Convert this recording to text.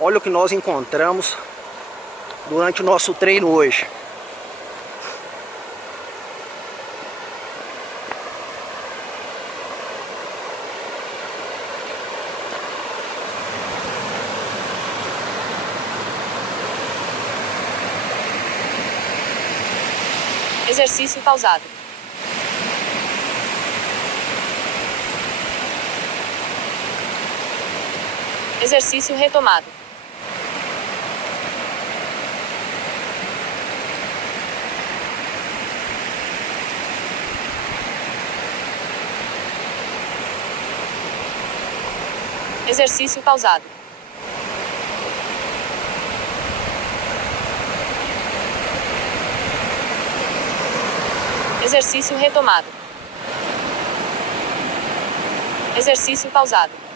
Olha o que nós encontramos durante o nosso treino hoje. Exercício pausado. Exercício retomado. Exercício pausado. Exercício retomado. Exercício pausado.